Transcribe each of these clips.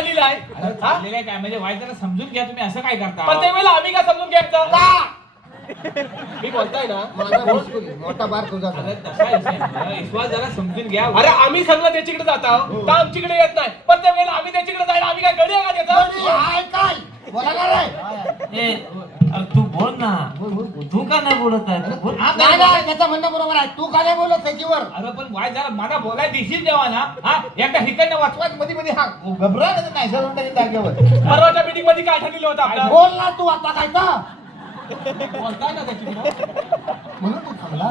झालेलं आहे चाललेलं आहे काय म्हणजे वाईट जरा समजून घ्या तुम्ही असं काय करता प्रत्येक वेळेला आम्ही काय समजून घ्यायचं मी बोलताय ना माझा बिलकुल मोठा बार तुझा अरे तसा विषय नाही. विश्वास जरा समजून घ्या अरे आम्ही सगळं त्याच्याकडे जात आहोत तर आमच्याकडे येत नाही प्रत्येक वेळेला आम्ही त्याच्याकडे जायला आम्ही काय गडी आहे का त्याचा हाय काय बोला का रे ए, अरे तू बोल ना तू का नाही बोलत आहे तू बोल. नाही नाही त्याचं म्हणणं बरोबर आहे तू का नाही बोलत त्याच्यावर अरे पण वाईट जरा मला बोलायला दिशील देवा ना हा एकदा हिकडनं वाचवायच मध्ये मध्ये हा घबरा नाही सर जागेवर परवाच्या मीटिंग मध्ये काय ठरलेलं होतं आपलं बोल ना तू आता काय तर बोलताय ना त्याच्याकडे म्हणून तू थांबला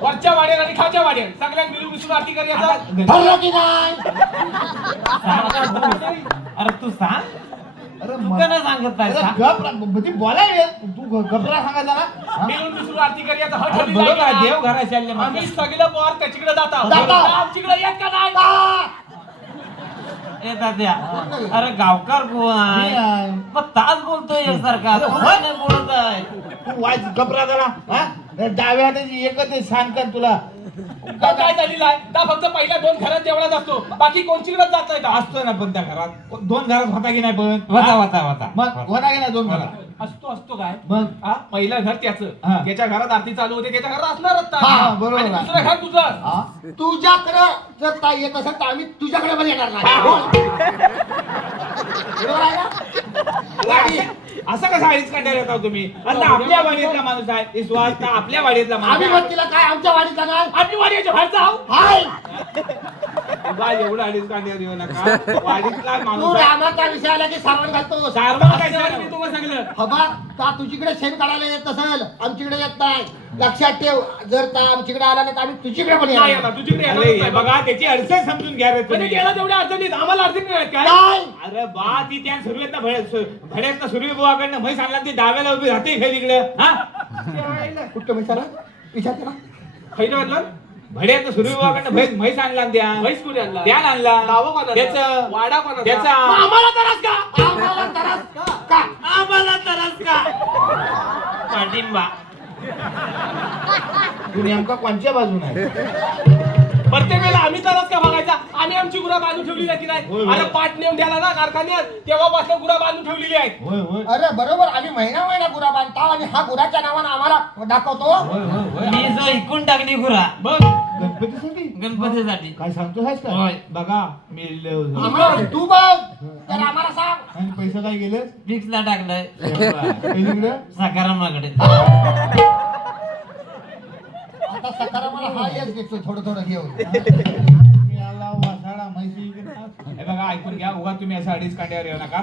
वरच्या वाड्यात आणि खालच्या वाड्यात सगळ्यांनी मिळून मिसळून आरती करायचा ठरलं की नाही सांग का तू? अरे तू सांग तू का नाही सांगत आहे सांग. बोलाय तू घबरा सांगायला ना मिळून मिसळून आरती करायचा हा अरे ठरलेला बरोबर आहे आहे, ना? देव घरात चालले आम्ही सगळं पोर त्याच्याकडे जात आहोत जात आहोत. आमच्याकडे येत का नाही ए दाद्या अरे गावकार कोण आहे मग तास बोलतोय एकसारखा तू का नाही बोलत आहे तू वाईट घबरा जरा हा डाव्या हाताची एकच आहे, सांग कर तुला काय झालेलं आहे का फक्त पहिल्या 2 घरात तेवढाच असतो बाकी कोणचीकडेच जात नाही का असतो ना पण त्या घरात 2 घरात होता की नाही पण होता मग होता की नाही 2 घरात असतो काय मग हा पहिलं घर त्याचं हा. त्याच्या घरात आरती चालू होते त्याच्या घरात असणारच हा, ना. बरोबर आणि आहे. दुसरं घर तुझं तुझ्याकडे जर ताई येत असेल तर आम्ही तुझ्याकडे पण येणार नाही बोल. बरोबर आहे ना गाडी असं कसं आधीच काढायला येता तुम्ही आता आपल्या वाडीतला माणूस आहे विश्वास का आपल्या वाडीतला आम्ही माणूस मग तिला काय आमच्या वाडीचा नाही आम्ही वाड्याच्या बाहेर जाऊ हाय तुझा एवढं अडीच काढण्यावर येऊ नका वाडीतला तू माणूस आहे. रामाचा विषय आला की सारवण घालतो सारवा काय मी सांगू? तुम्हाला सांगलं हबा का तुझीकडे शेण काढायला येत असेल आमच्याकडे येत नाही लक्षात ठेव जर ता आमच्याकडे आला नाही तर आम्ही तुझीकडे पण नाही येणार आता तुझ्याकडे अरे येणारच हे नाही. बघा त्याची अडचण समजून घ्या रे म्हणजे तुम्ही त्याला तेवढ्या अडचणीत आम्हाला अडचणी नाही काय नाही अरे बा ती त्या सुरवेतनं भड्यातनं सुरवी बुवाकडनं म्हैस आणला ती डाव्याला उभी राहते खाली इकडे हा कुठं विचारा विचारते ना खैर म्हणलं भड्यातनं सुरवी बुवाकडनं म्हैस आणला त्या म्हैस कोणी आणला त्याला आणला दावा कोणाचा? त्याचं वाडा कोणाचा? त्याचा मग आम्हाला त्रास का आम्हाला त्रास का आम्हाला तरच का पाठिंबा तू नेमका कोणच्या बाजूने आहे प्रत्येक वेळेला आम्ही त्रास का बघायचा आम्ही आमची गुरा बांधून ठेवली नाही की होय, नाही होय. अरे पाठ नेऊन द्याला ना कारखान्यात तेव्हापासून गुरा बांधून ठेवलेली आहेत होय होय अरे बरोबर आम्ही महिना महिना गुरा बांधतो आणि हा गुराच्या नावानं आम्हाला दाखवतो होय होय होय मी जो इकून टाकली गुरा बघ गणपतीसाठी गणपतीसाठी काय सांगतो आहेस का होय. बघा मी आम्हाला तू बघ तर आम्हाला सांग आणि पैसे काय गेले फिक्सला टाकलंय पहिलीकडे सकारामाकडे आता सकाराला हा यश घेतो थोडं थोडं घेऊन मी आला वासाडा म्हैसी हे बघा ऐकून घ्या उगा तुम्ही असं अडीच कांड्यावर येऊ नका